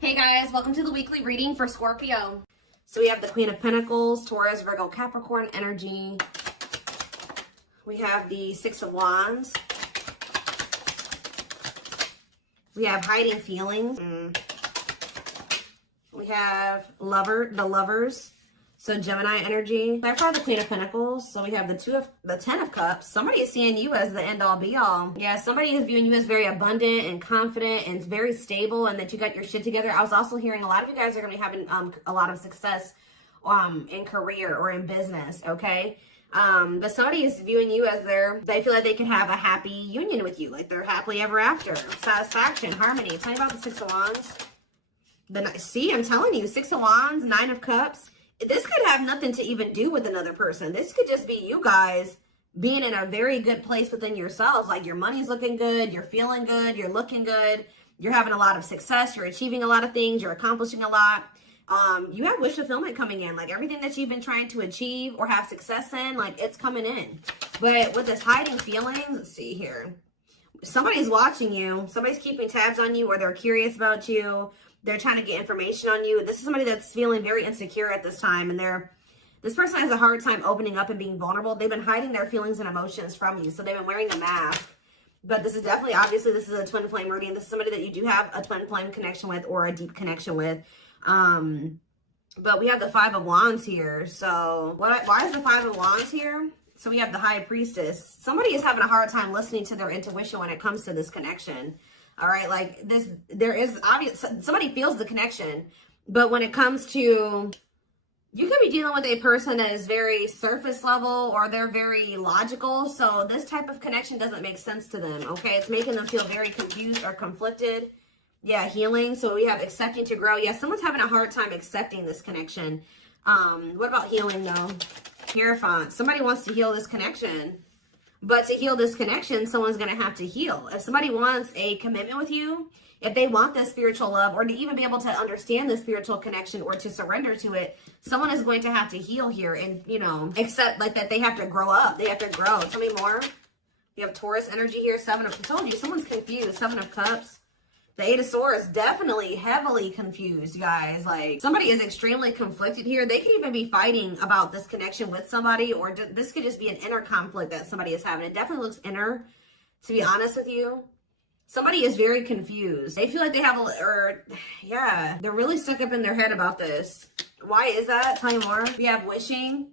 Hey guys, welcome to the weekly reading for Scorpio. So we have the Queen of Pentacles, Taurus, Virgo, Capricorn energy. We have the Six of Wands. We have hiding feelings. We have the lovers. So Gemini energy. I've got the Queen of Pentacles. So we have the Ten of Cups. Somebody is seeing you as the end all be all. Yeah, somebody is viewing you as very abundant and confident and very stable, and that you got your shit together. I was also hearing a lot of you guys are going to be having a lot of success in career or in business, okay? But somebody is viewing you as they feel like they can have a happy union with you, like they're happily ever after. Satisfaction, harmony. Tell me about the Six of Wands. See, I'm telling you, Six of Wands, Nine of Cups. This could have nothing to even do with another person. This could just be you guys being in a very good place within yourselves. Like your money's looking good, you're feeling good, you're looking good, you're having a lot of success, you're achieving a lot of things, you're accomplishing a lot. You have wish fulfillment coming in. Like everything that you've been trying to achieve or have success in, like it's coming in. But with this hiding feelings, let's see here. Somebody's watching you. Somebody's keeping tabs on you, or they're curious about you. They're trying to get information on you. This is somebody that's feeling very insecure at this time. And this person has a hard time opening up and being vulnerable. They've been hiding their feelings and emotions from you. So they've been wearing a mask. But this is definitely, obviously, this is a twin flame reading. This is somebody that you do have a twin flame connection with or a deep connection with. But we have the Five of Wands here. So why is the Five of Wands here? So we have the High Priestess. Somebody is having a hard time listening to their intuition when it comes to this connection. All right, like there is obvious, somebody feels the connection, but when it comes to, you could be dealing with a person that is very surface level or they're very logical. So this type of connection doesn't make sense to them. Okay, it's making them feel very confused or conflicted. Yeah, healing. So we have accepting to grow. Yeah, someone's having a hard time accepting this connection. What about healing though? Hierophant. Somebody wants to heal this connection. But to heal this connection, someone's going to have to heal. If somebody wants a commitment with you, if they want this spiritual love, or to even be able to understand the spiritual connection or to surrender to it, someone is going to have to heal here and, accept like that they have to grow up. They have to grow. Tell me more. You have Taurus energy here. I told you, someone's confused. Seven of Cups. The Eight of Swords, definitely heavily confused, guys. Like, somebody is extremely conflicted here. They could even be fighting about this connection with somebody, or this could just be an inner conflict that somebody is having. It definitely looks inner, to be honest with you. Somebody is very confused. They feel like they have they're really stuck up in their head about this. Why is that? Tell me more. We have wishing.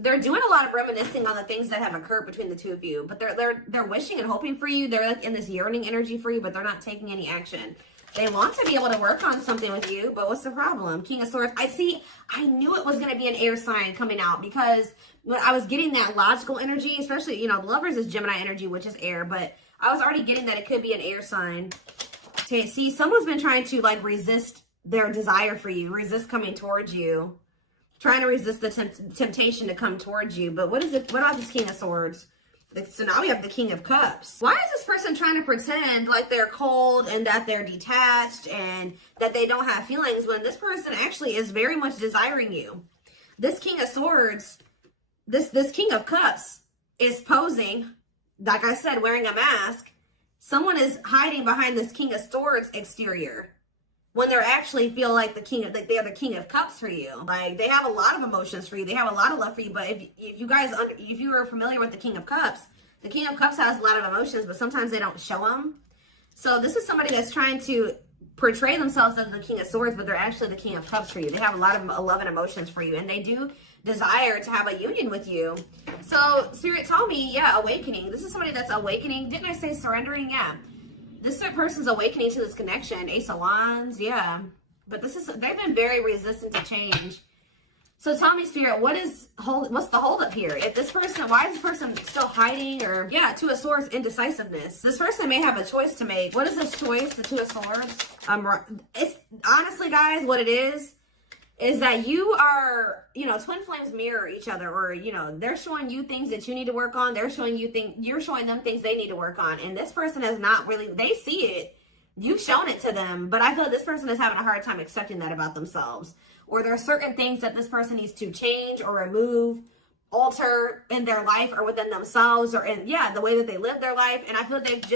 They're doing a lot of reminiscing on the things that have occurred between the two of you, but they're wishing and hoping for you. They're like in this yearning energy for you, but they're not taking any action. They want to be able to work on something with you, but what's the problem? King of Swords. I knew it was going to be an air sign coming out, because when I was getting that logical energy, especially, the Lovers is Gemini energy, which is air, but I was already getting that it could be an air sign. Okay, see, someone's been trying to resist their desire for you, resist coming towards you. Trying to resist the temptation to come towards you. But what about this King of Swords? So now we have the King of Cups. Why is this person trying to pretend like they're cold and that they're detached and that they don't have feelings, when this person actually is very much desiring you? This King of Swords, this King of Cups is posing, like I said, wearing a mask. Someone is hiding behind this King of Swords exterior, when they're actually feel like they are the King of Cups for you. Like, they have a lot of emotions for you. They have a lot of love for you. But if you are familiar with the King of Cups has a lot of emotions, but sometimes they don't show them. So this is somebody that's trying to portray themselves as the King of Swords, but they're actually the King of Cups for you. They have a lot of love and emotions for you, and they do desire to have a union with you. So Spirit told me, yeah, awakening. This is somebody that's awakening. Didn't I say surrendering? Yeah. This person's awakening to this connection. Ace of Wands, yeah. But they've been very resistant to change. So tell me, Spirit, what's the holdup here? Why is this person still hiding? Or, yeah, Two of Swords, indecisiveness. This person may have a choice to make. What is this choice, the Two of Swords? It's honestly, guys, what it is that you are, twin flames mirror each other, or, they're showing you things that you need to work on. They're showing you you're showing them things they need to work on. And this person has not really, they see it. You've shown it to them, but I feel like this person is having a hard time accepting that about themselves. Or there are certain things that this person needs to change or remove, alter in their life or within themselves, or in, the way that they live their life. And I feel like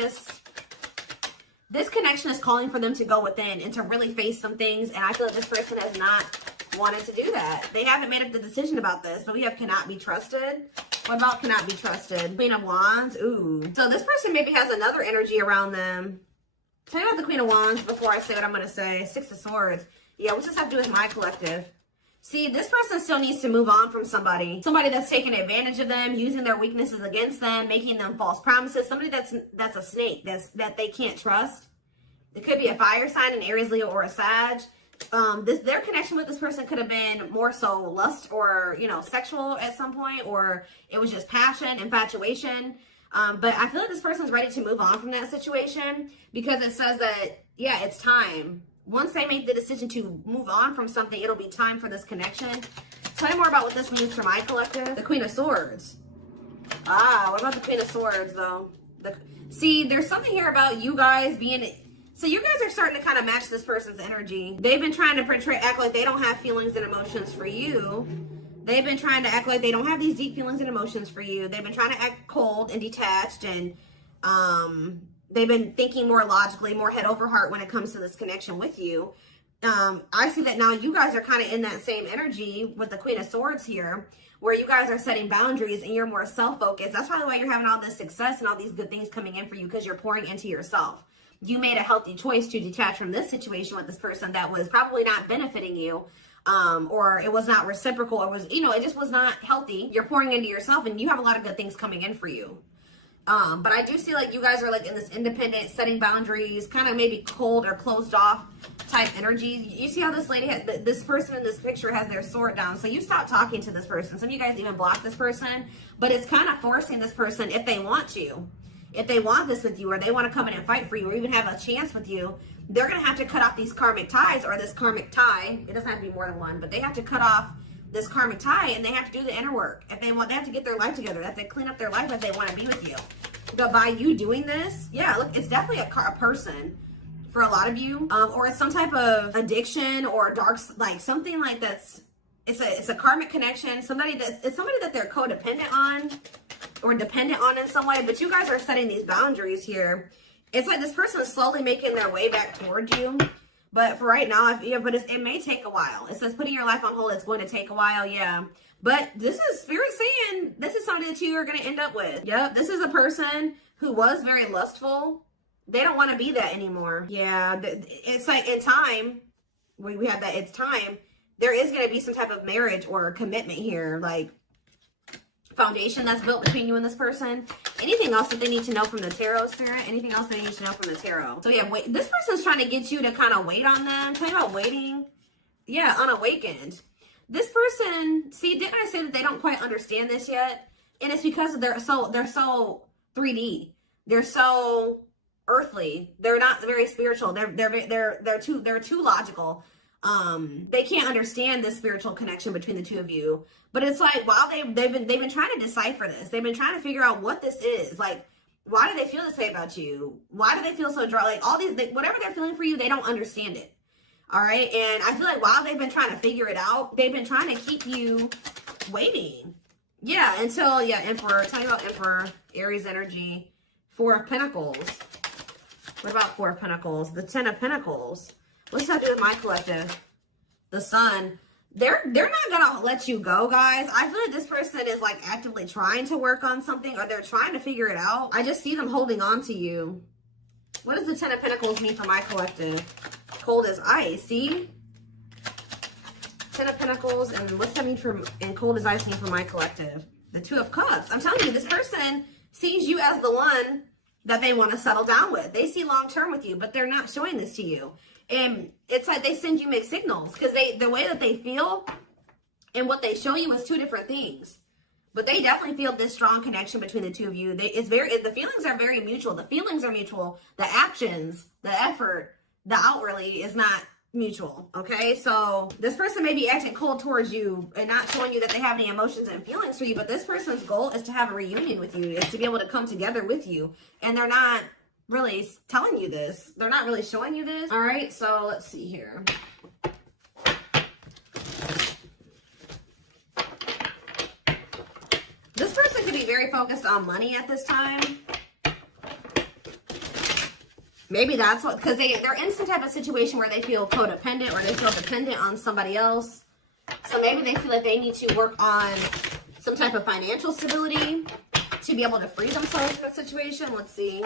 This connection is calling for them to go within and to really face some things. And I feel like this person has not wanted to do that. They haven't made up the decision about this. But we have cannot be trusted. What about cannot be trusted? Queen of Wands. Ooh. So this person maybe has another energy around them. Tell me about the Queen of Wands before I say what I'm going to say. Six of Swords. Yeah, what's this have to do with my collective? See, this person still needs to move on from somebody. Somebody that's taking advantage of them, using their weaknesses against them, making them false promises. Somebody that's a snake, that they can't trust. It could be a fire sign, an Aries, Leo, or a Sag. Their connection with this person could have been more so lust or, you know, sexual at some point, or it was just passion, infatuation. But I feel like this person's ready to move on from that situation because it says that, yeah, it's time. Once they make the decision to move on from something, it'll be time for this connection. Tell me more about what this means for my collective. The Queen of Swords. Ah, what about the Queen of Swords, though? See, there's something here about you guys being... So you guys are starting to kind of match this person's energy. They've been trying to act like they don't have feelings and emotions for you. They've been trying to act like they don't have these deep feelings and emotions for you. They've been trying to act cold and detached, and they've been thinking more logically, more head over heart when it comes to this connection with you. I see that now you guys are kind of in that same energy with the Queen of Swords here, where you guys are setting boundaries and you're more self-focused. That's probably why you're having all this success and all these good things coming in for you, because you're pouring into yourself. You made a healthy choice to detach from this situation with this person that was probably not benefiting you, or it was not reciprocal, or was, you know, it just was not healthy. You're pouring into yourself and you have a lot of good things coming in for you. But I do see like you guys are like in this independent, setting boundaries, kind of maybe cold or closed off type energy. You see how this lady, this person in this picture has their sword down. So you stop talking to this person. Some of you guys even block this person, but it's kind of forcing this person, if they want to, if they want this with you, or they want to come in and fight for you, or even have a chance with you, they're going to have to cut off these karmic ties, or this karmic tie. It doesn't have to be more than one, but they have to cut off this karmic tie, and they have to do the inner work. If they want, they have to get their life together. They have to clean up their life if they want to be with you. But by you doing this, yeah, look, it's definitely a person for a lot of you, or it's some type of addiction or dark, like something like that's, it's a karmic connection. It's somebody that they're codependent on or dependent on in some way. But you guys are setting these boundaries here. It's like this person is slowly making their way back towards you. But for right now, it may take a while. It says putting your life on hold. It's going to take a while, yeah. But this is Spirit saying this is somebody that you are going to end up with. Yep, this is a person who was very lustful. They don't want to be that anymore. Yeah, it's like in time, we have that it's time. There is going to be some type of marriage or commitment here, like foundation that's built between you and this person. Anything else that they need to know from the tarot, Spirit? Anything else they need to know from the tarot? So yeah, wait, this person's trying to get you to kind of wait on them. Tell you about waiting. Yeah, unawakened. This person, see, didn't I say that they don't quite understand this yet? And it's because they're so 3D. They're so earthly. They're not very spiritual. They're too logical. They can't understand this spiritual connection between the two of you. But it's like, while they've been trying to decipher this. They've been trying to figure out what this is. Like, why do they feel this way about you? Why do they feel so dry? Like all these, whatever they're feeling for you, they don't understand it. All right. And I feel like while they've been trying to figure it out, they've been trying to keep you waiting. Yeah. Until, yeah, Emperor. Tell me about Emperor, Aries energy, Four of Pentacles. What about Four of Pentacles? The Ten of Pentacles. What's that do with my collective? The Sun. They're not gonna let you go, guys. I feel like this person is like actively trying to work on something, or they're trying to figure it out. I just see them holding on to you. What does the Ten of Pentacles mean for my collective? Cold as ice. See? Ten of Pentacles, and what's that mean for, and cold as ice mean for my collective? The Two of Cups. I'm telling you, this person sees you as the one that they want to settle down with. They see long term with you, but they're not showing this to you. And it's like they send you mixed signals, because the way that they feel and what they show you is two different things. But they definitely feel this strong connection between the two of you. The feelings are very mutual. The feelings are mutual. The actions, the effort, the outwardly is not mutual. Okay, so this person may be acting cold towards you and not showing you that they have any emotions and feelings for you. But this person's goal is to have a reunion with you, is to be able to come together with you. And they're not really telling you this. They're not really showing you this. All right, so let's see here. This person could be very focused on money at this time. Maybe that's what, because they're in some type of situation where they feel codependent or they feel dependent on somebody else. So maybe they feel like they need to work on some type of financial stability to be able to free themselves from a situation. Let's see.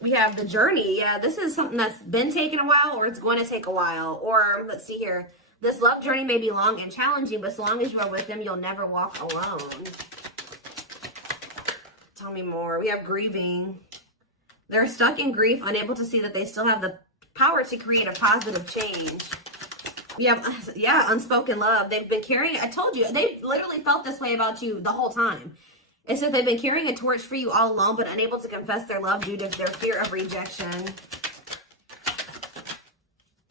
We have the journey. Yeah, this is something that's been taking a while, or it's going to take a while. Or let's see here. This love journey may be long and challenging, but so long as you are with them, you'll never walk alone. Tell me more. We have grieving. They're stuck in grief, unable to see that they still have the power to create a positive change. We have, yeah, unspoken love. They've been carrying, I told you, they literally felt this way about you the whole time. It says they've been carrying a torch for you all along, but unable to confess their love due to their fear of rejection.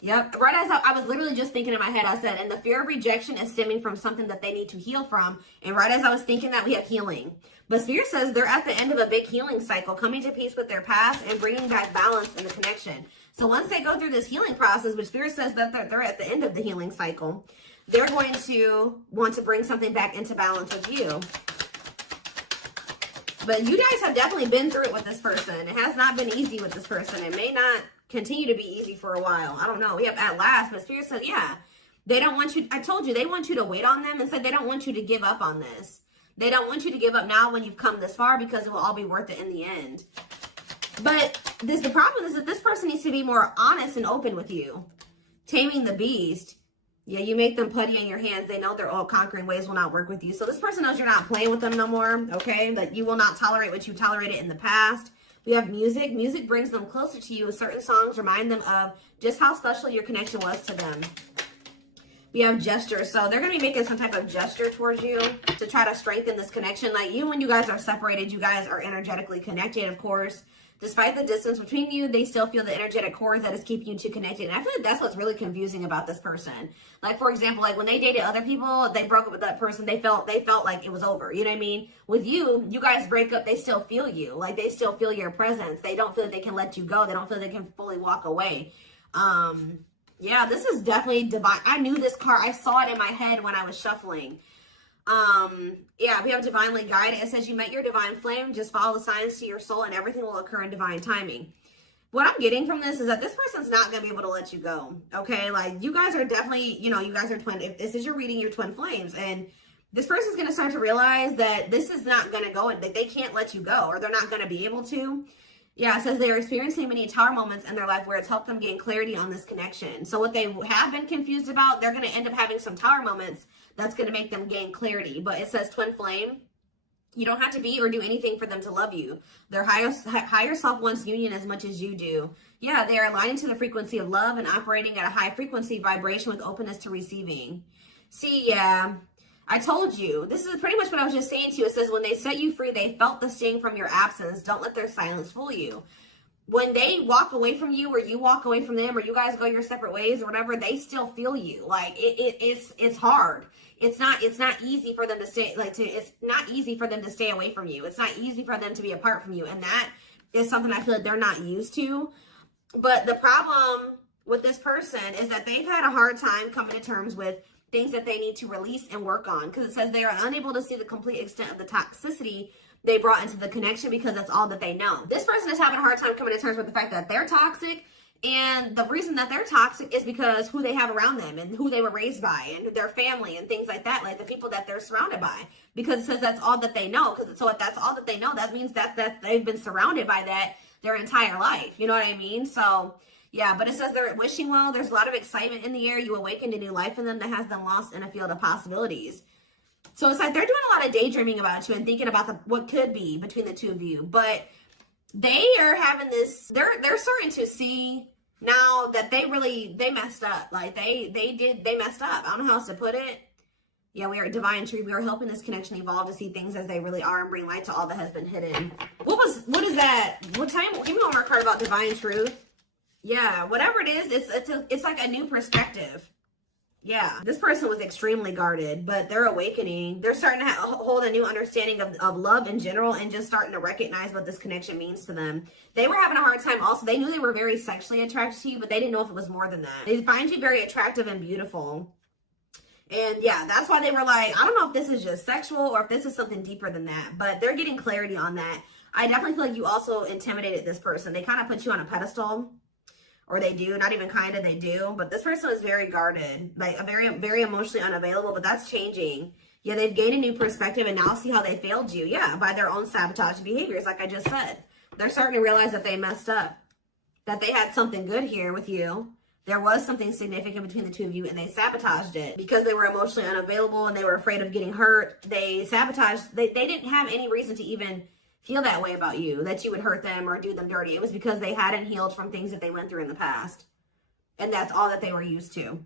Yep. Right as I was literally just thinking in my head, I said, and the fear of rejection is stemming from something that they need to heal from. And right as I was thinking that, we have healing. But Spirit says they're at the end of a big healing cycle, coming to peace with their past and bringing back balance in the connection. So once they go through this healing process, which Spirit says that they're at the end of the healing cycle, they're going to want to bring something back into balance with you. But you guys have definitely been through it with this person. It has not been easy with this person. It may not continue to be easy for a while. I don't know. We have at last, but Spirit said, yeah, they don't want you. I told you, they want you to wait on them and said they don't want you to give up on this. They don't want you to give up now when you've come this far, because it will all be worth it in the end. But the problem is that this person needs to be more honest and open with you. Taming the beast. Yeah, you make them putty in your hands. They know their all conquering ways will not work with you. So this person knows you're not playing with them no more, okay? That you will not tolerate what you tolerated in the past. We have music. Music brings them closer to you. Certain songs remind them of just how special your connection was to them. We have gestures. So they're going to be making some type of gesture towards you to try to strengthen this connection. Like, even when you guys are separated, you guys are energetically connected, of course. Despite the distance between you, they still feel the energetic cord that is keeping you two connected. And I feel like that's what's really confusing about this person. Like, for example, like when they dated other people, they broke up with that person. They felt like it was over. You know what I mean? With you, you guys break up, they still feel you. Like, they still feel your presence. They don't feel that they can let you go. They don't feel they can fully walk away. Yeah, this is definitely divine. I knew this card. I saw it in my head when I was shuffling. Yeah, we have divinely guided. It says you met your divine flame. Just follow the signs to your soul and everything will occur in divine timing. What I'm getting from this is that this person's not going to be able to let you go. Okay. Like, you guys are definitely, you know, you guys are twin. If this is your reading, you're twin flames, and this person's going to start to realize that this is not going to go, and that they can't let you go, or they're not going to be able to. Yeah, it says they are experiencing many tower moments in their life where it's helped them gain clarity on this connection. So what they have been confused about, they're going to end up having some tower moments that's going to make them gain clarity. But it says twin flame. You don't have to be or do anything for them to love you. Their higher self wants union as much as you do. Yeah, they are aligning to the frequency of love and operating at a high frequency vibration with openness to receiving. See, yeah, I told you. This is pretty much what I was just saying to you. It says when they set you free, they felt the sting from your absence. Don't let their silence fool you. When they walk away from you, or you walk away from them, or you guys go your separate ways or whatever, they still feel you. Like, it's hard. It's not easy for them to stay, it's not easy for them to stay away from you. It's not easy for them to be apart from you. And that is something I feel like they're not used to. But the problem with this person is that they've had a hard time coming to terms with things that they need to release and work on. Because it says they are unable to see the complete extent of the toxicity they brought into the connection because that's all that they know. This person is having a hard time coming to terms with the fact that they're toxic. And the reason that they're toxic is because who they have around them and who they were raised by and their family and things like that, like the people that they're surrounded by, because it says that's all that they know. Because so if that's all that they know, that means that they've been surrounded by that their entire life. You know what I mean? So yeah, but it says they're wishing well. There's a lot of excitement in the air. You awakened a new life in them that has them lost in a field of possibilities. So it's like they're doing a lot of daydreaming about you and thinking about what could be between the two of you. But they are having this, they're starting to see now that they messed up. Like they messed up. I don't know how else to put it. Yeah, we are divine truth. We are helping this connection evolve to see things as they really are and bring light to all that has been hidden. What is that? Give me one more card about divine truth. Yeah, whatever it is, it's like a new perspective. Yeah, this person was extremely guarded, but they're awakening. They're starting to hold a new understanding of love in general and just starting to recognize what this connection means to them. They were having a hard time also. They knew they were very sexually attracted to you, but they didn't know if it was more than that. They find you very attractive and beautiful. And yeah, that's why they were like, I don't know if this is just sexual or if this is something deeper than that, but they're getting clarity on that. I definitely feel like you also intimidated this person. They kind of put you on a pedestal, or they do, not even kind of, they do. But this person is very guarded, like very emotionally unavailable, but that's changing. Yeah, they've gained a new perspective and now see how they failed you. Yeah, by their own sabotage behaviors, like I just said. They're starting to realize that they messed up, that they had something good here with you. There was something significant between the two of you and they sabotaged it because they were emotionally unavailable and they were afraid of getting hurt. They sabotaged, they didn't have any reason to even feel that way about you, that you would hurt them or do them dirty. It was because they hadn't healed from things that they went through in the past. And that's all that they were used to.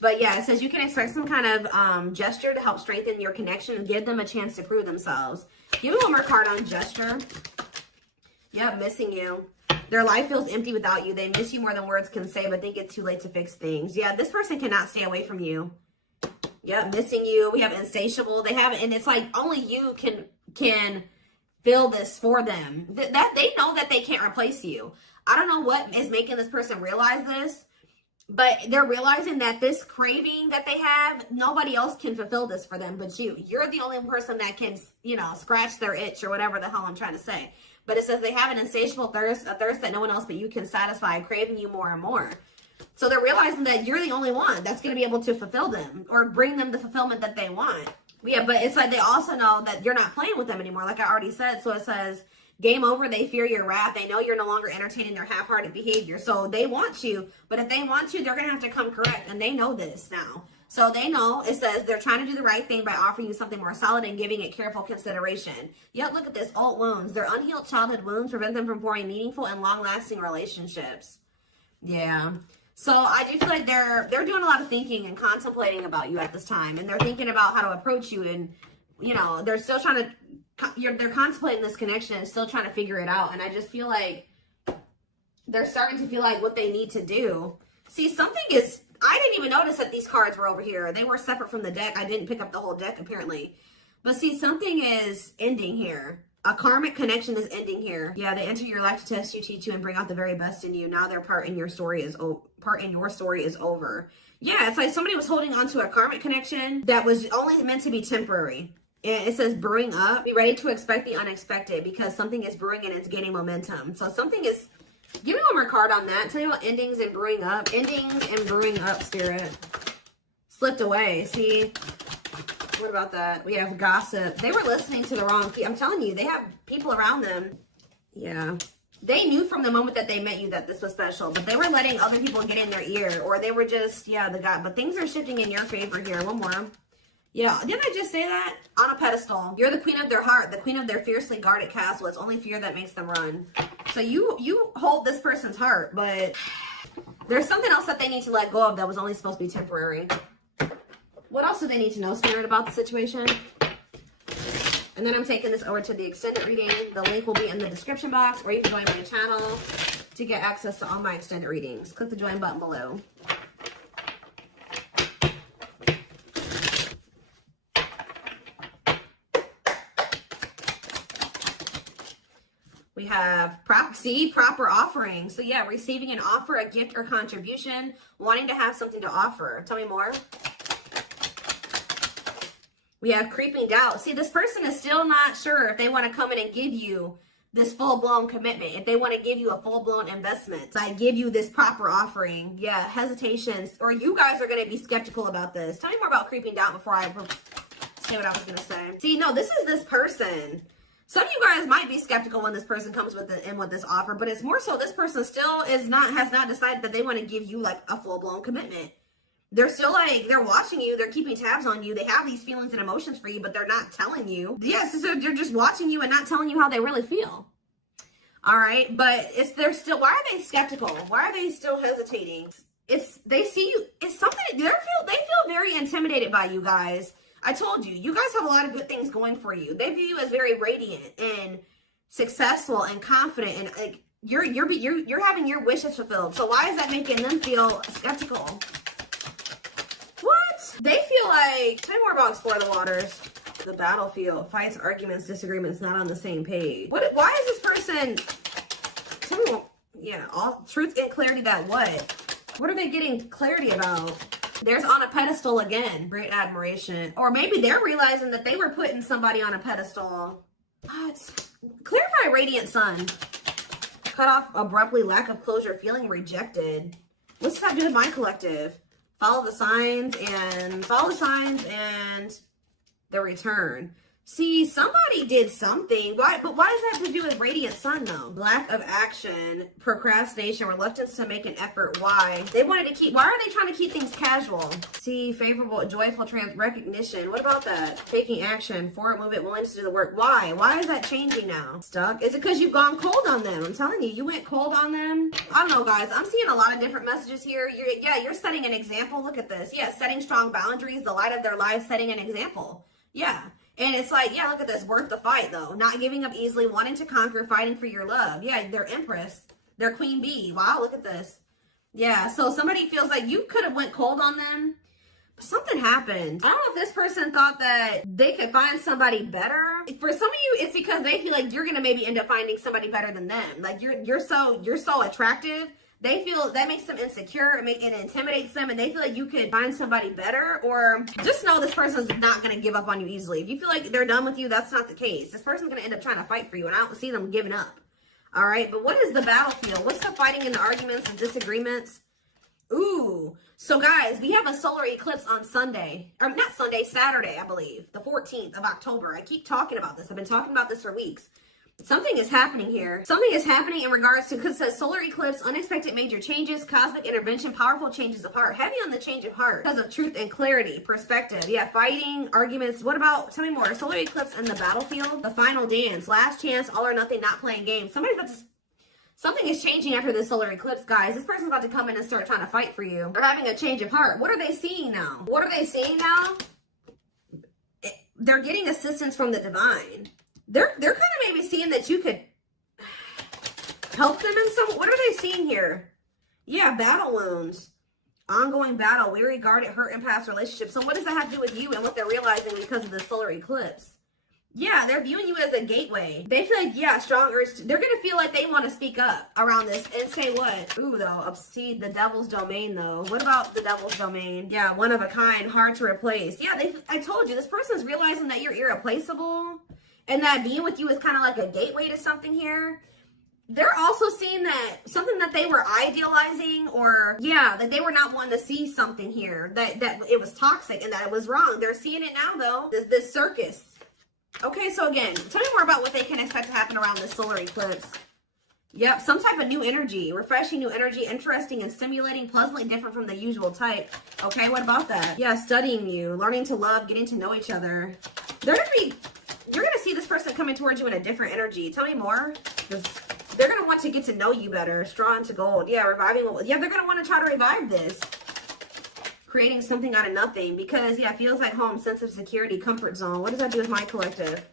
But yeah, it says you can expect some kind of gesture to help strengthen your connection and give them a chance to prove themselves. Give me one more card on gesture. Yep, missing you. Their life feels empty without you. They miss you more than words can say, but think it's too late to fix things. Yeah, this person cannot stay away from you. Yep, missing you. We have insatiable. They have, and it's like only you can feel this for them. That they know that they can't replace you. I don't know what is making this person realize this, but they're realizing that this craving that they have, nobody else can fulfill this for them but you. You're the only person that can, you know, scratch their itch or whatever the hell I'm trying to say. But it says they have an insatiable thirst, a thirst that no one else but you can satisfy, craving you more and more. So they're realizing that you're the only one that's going to be able to fulfill them or bring them the fulfillment that they want. Yeah, but it's like they also know that you're not playing with them anymore, like I already said. So it says, game over, they fear your wrath. They know you're no longer entertaining their half-hearted behavior. So they want you, but if they want you, they're going to have to come correct. And they know this now. So they know, it says they're trying to do the right thing by offering you something more solid and giving it careful consideration. Yet look at this, old wounds. Their unhealed childhood wounds prevent them from forming meaningful and long-lasting relationships. Yeah. So I do feel like they're doing a lot of thinking and contemplating about you at this time. And they're thinking about how to approach you. And, you know, they're still trying to, they're contemplating this connection and still trying to figure it out. And I just feel like they're starting to feel like what they need to do. See, something is, I didn't even notice that these cards were over here. They were separate from the deck. I didn't pick up the whole deck, apparently. But see, something is ending here. A karmic connection is ending here. Yeah, they enter your life to test you, teach you, and bring out the very best in you. Now their part in your story is over. Yeah, it's like somebody was holding on to a karmic connection that was only meant to be temporary. And it says brewing up. Be ready to expect the unexpected because something is brewing and it's gaining momentum. So something is... Give me one more card on that. Tell you about endings and brewing up. Endings and brewing up, Spirit. Slipped away. See? What about that? We have gossip. They were listening to the wrong people. I'm telling you, they have people around them. Yeah. They knew from the moment that they met you that this was special, but they were letting other people get in their ear, or they were just, yeah, the guy. But things are shifting in your favor here. One more. Yeah, didn't I just say that? On a pedestal. You're the queen of their heart, the queen of their fiercely guarded castle. It's only fear that makes them run. So you hold this person's heart, but there's something else that they need to let go of that was only supposed to be temporary. What else do they need to know, Spirit, about the situation? And then I'm taking this over to the extended reading. The link will be in the description box, or you can join my channel to get access to all my extended readings. Click the join button below. We have proper offering. So yeah, receiving an offer, a gift, or contribution, wanting to have something to offer. Tell me more. We have creeping doubt. See, this person is still not sure if they want to come in and give you this full-blown commitment, if they want to give you a full-blown investment. So I give you this proper offering. Yeah, hesitations, or you guys are going to be skeptical about this. Tell me more about creeping doubt before I say what I was going to say. See, no, this is this person. Some of you guys might be skeptical when this person comes with this offer, but it's more so this person still has not decided that they want to give you like a full-blown commitment. They're still like, they're watching you, they're keeping tabs on you, they have these feelings and emotions for you, but they're not telling you. Yes, so they're just watching you and not telling you how they really feel. All right, but they're still, why are they skeptical? Why are they still hesitating? They see you, it's something, they feel very intimidated by you guys. I told you, you guys have a lot of good things going for you. They view you as very radiant and successful and confident, and like you're having your wishes fulfilled. So why is that making them feel skeptical? What? They feel like, tell me more about Explore the Waters. The battlefield, fights, arguments, disagreements, not on the same page. Why is this person, tell me more, yeah, all truth and clarity that what? What are they getting clarity about? There's on a pedestal again. Great admiration. Or maybe they're realizing that they were putting somebody on a pedestal. What? Clarify radiant sun. Cut off abruptly, lack of closure, feeling rejected. What's that do with my collective? Follow the signs and the return. See, somebody did something. Why? But why does that have to do with radiant sun though? Lack of action, procrastination, reluctance to make an effort. Why? They wanted to keep. Why are they trying to keep things casual? See, favorable, joyful, recognition. What about that? Taking action, forward movement, willingness to do the work. Why? Why is that changing now? Stuck? Is it because you've gone cold on them? I'm telling you, you went cold on them. I don't know, guys. I'm seeing a lot of different messages here. You're setting an example. Look at this. Yeah, setting strong boundaries, the light of their lives, setting an example. Yeah. And it's like, yeah, look at this. Worth the fight, though. Not giving up easily, wanting to conquer, fighting for your love. Yeah, they're Empress. They're Queen Bee. Wow, look at this. Yeah, so somebody feels like you could have went cold on them, but something happened. I don't know if this person thought that they could find somebody better. For some of you, it's because they feel like you're going to maybe end up finding somebody better than them. Like, you're so attractive. They feel that makes them insecure, it intimidates them, and they feel like you could find somebody better. Or just know this person's not going to give up on you easily. If you feel like they're done with you, that's not the case. This person's going to end up trying to fight for you, and I don't see them giving up. All right, but what is the battlefield? What's the fighting and the arguments and disagreements? Ooh, so guys, we have a solar eclipse on Sunday. Or not Sunday, Saturday, I believe. The 14th of October. I keep talking about this. I've been talking about this for weeks. Something is happening here. Something is happening in regards to, because it says solar eclipse, unexpected major changes, cosmic intervention, powerful changes of heart. Heavy on the change of heart because of truth and clarity, perspective. Yeah, fighting, arguments. What about, tell me more. Solar eclipse and the battlefield, the final dance, last chance, all or nothing, not playing games. Something is changing after this solar eclipse, guys. This person's about to come in and start trying to fight for you. They're having a change of heart. What are they seeing now? What are they seeing now? They're getting assistance from the divine. They're kind of maybe seeing that you could help them in some. What are they seeing here? Yeah, battle wounds, ongoing battle, weary, guarded, hurt, in past relationships. So what does that have to do with you and what they're realizing because of the solar eclipse? Yeah, they're viewing you as a gateway. They feel like, yeah, strong urge. They're going to feel like they want to speak up around this and say what? Ooh, though, see the devil's domain, though. What about the devil's domain? Yeah, one of a kind, hard to replace. Yeah, I told you, this person's realizing that you're irreplaceable. And that being with you is kind of like a gateway to something here. They're also seeing that something that they were idealizing, or yeah, that they were not wanting to see something here, that it was toxic and that it was wrong. They're seeing it now though, this circus. Okay, so again, tell me more about what they can expect to happen around this solar eclipse. Yep, some type of new energy, refreshing new energy, interesting and stimulating, pleasantly different from the usual type. Okay, what about that? Yeah, studying you, learning to love, getting to know each other. You're going to see this person coming towards you in a different energy. Tell me more. They're going to want to get to know you better. Straw into gold. Yeah, reviving. Yeah, they're going to want to try to revive this. Creating something out of nothing. Because, yeah, it feels like home, sense of security, comfort zone. What does that do with my collective?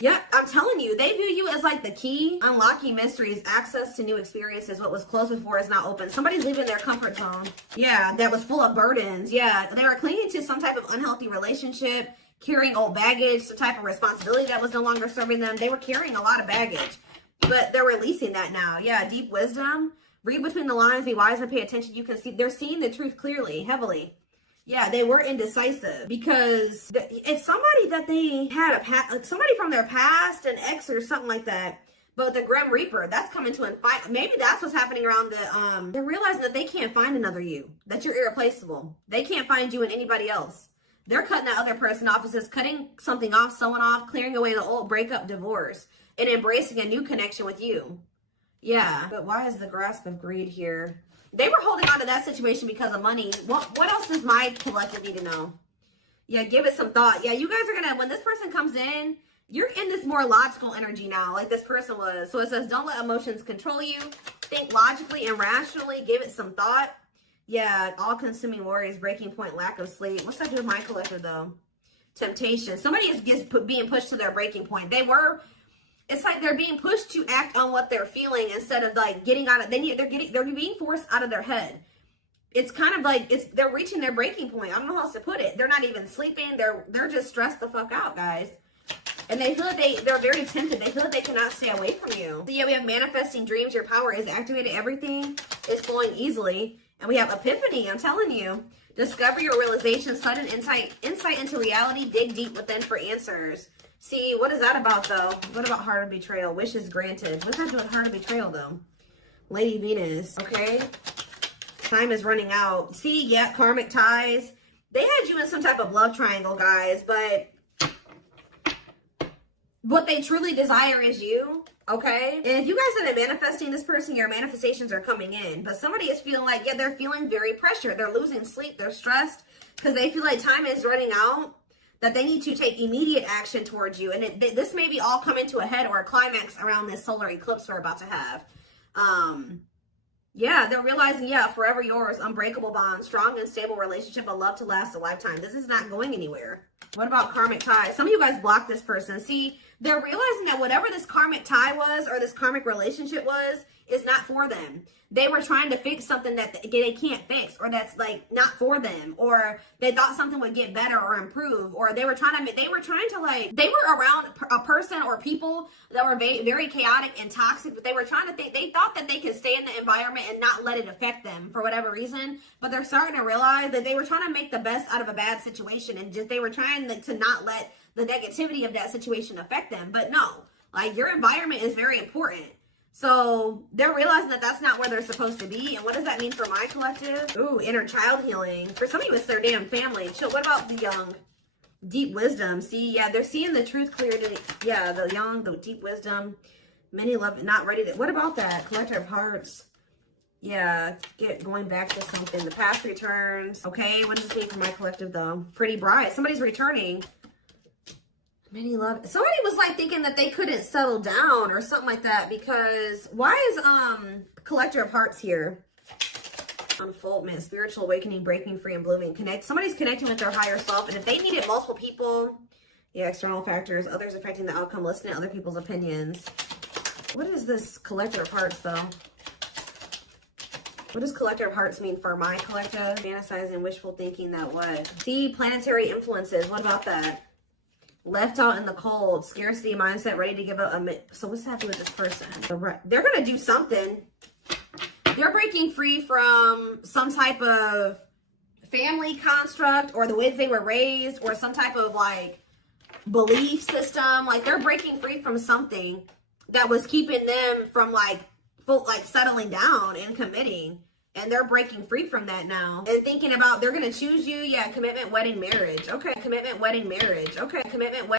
Yeah, I'm telling you, they view you as like the key. Unlocking mysteries, access to new experiences. What was closed before is now open. Somebody's leaving their comfort zone. Yeah, that was full of burdens. Yeah, they were clinging to some type of unhealthy relationship. Carrying old baggage, some type of responsibility that was no longer serving them. They were carrying a lot of baggage, but they're releasing that now. Yeah, deep wisdom. Read between the lines, be wise and pay attention. You can see, they're seeing the truth clearly, heavily. Yeah, they were indecisive because it's somebody that they had like somebody from their past, an ex or something like that. But the Grim Reaper, that's coming to fight. Maybe that's what's happening around they're realizing that they can't find another you, that you're irreplaceable. They can't find you in anybody else. They're cutting that other person off. It says cutting something off, someone off, clearing away the old breakup, divorce, and embracing a new connection with you. Yeah, but why is the grasp of greed here? They were holding on to that situation because of money. What else does my collective need to know? Yeah, give it some thought. Yeah, you guys are going to, when this person comes in, you're in this more logical energy now, like this person was. So it says, don't let emotions control you. Think logically and rationally. Give it some thought. Yeah, all-consuming worries, breaking point, lack of sleep. What's that do with my collective, though? Temptation. Somebody is being pushed to their breaking point. It's like they're being pushed to act on what they're feeling instead of, like, getting out of, they're being forced out of their head. It's kind of like, they're reaching their breaking point. I don't know how else to put it. They're not even sleeping. They're just stressed the fuck out, guys. And they feel like they're very tempted. They feel like they cannot stay away from you. So, yeah, we have manifesting dreams. Your power is activated. Everything is flowing easily. And we have epiphany, I'm telling you. Discover your realization, sudden insight into reality, dig deep within for answers. See, what is that about, though? What about heart of betrayal? Wishes granted. What's that doing with heart of betrayal, though? Lady Venus, okay? Time is running out. See, yeah, karmic ties. They had you in some type of love triangle, guys, but what they truly desire is you, okay? And if you guys are manifesting this person, your manifestations are coming in. But somebody is feeling like, yeah, they're feeling very pressured. They're losing sleep. They're stressed because they feel like time is running out, that they need to take immediate action towards you. And this may be all coming to a head or a climax around this solar eclipse we're about to have. Yeah, they're realizing, yeah, forever yours, unbreakable bond, strong and stable relationship, a love to last a lifetime. This is not going anywhere. What about karmic ties? Some of you guys blocked this person. See, they're realizing that whatever this karmic tie was or this karmic relationship was is not for them. They were trying to fix something that they can't fix, or that's like not for them, or they thought something would get better or improve, or they were trying to they were around a person or people that were very chaotic and toxic, but they were trying to think, they thought that they could stay in the environment and not let it affect them for whatever reason. But they're starting to realize that they were trying to make the best out of a bad situation, and just they were trying to not let the negativity of that situation affect them. But no, like, your environment is very important. So they're realizing that that's not where they're supposed to be. And what does that mean for my collective? Ooh, inner child healing. For some of you, it's their damn family. Chill. What about the young? Deep wisdom. See, yeah, they're seeing the truth clearly. Yeah, the young, the deep wisdom. Many love, not ready to. What about that? Collector of hearts. Yeah, going back to something. The past returns. Okay, what does this mean for my collective, though? Pretty bright. Somebody's returning. Many love. Somebody was like thinking that they couldn't settle down or something like that, because why is collector of hearts here? Unfoldment, spiritual awakening, breaking free and blooming. Somebody's connecting with their higher self, and if they needed multiple people, yeah, external factors, others affecting the outcome, listening to other people's opinions. What is this collector of hearts, though? What does collector of hearts mean for my collective? Fantasizing, wishful thinking, that what? See, planetary influences. What about that? Left out in the cold, scarcity mindset, ready to give up. So what's happening with this person? They're going to do something. They're breaking free from some type of family construct, or the way they were raised, or some type of like belief system. Like, they're breaking free from something that was keeping them from like settling down and committing. And they're breaking free from that now and thinking about, they're going to choose you. Yeah, commitment, wedding, marriage. Okay, commitment, wedding, marriage. Okay, commitment, wedding.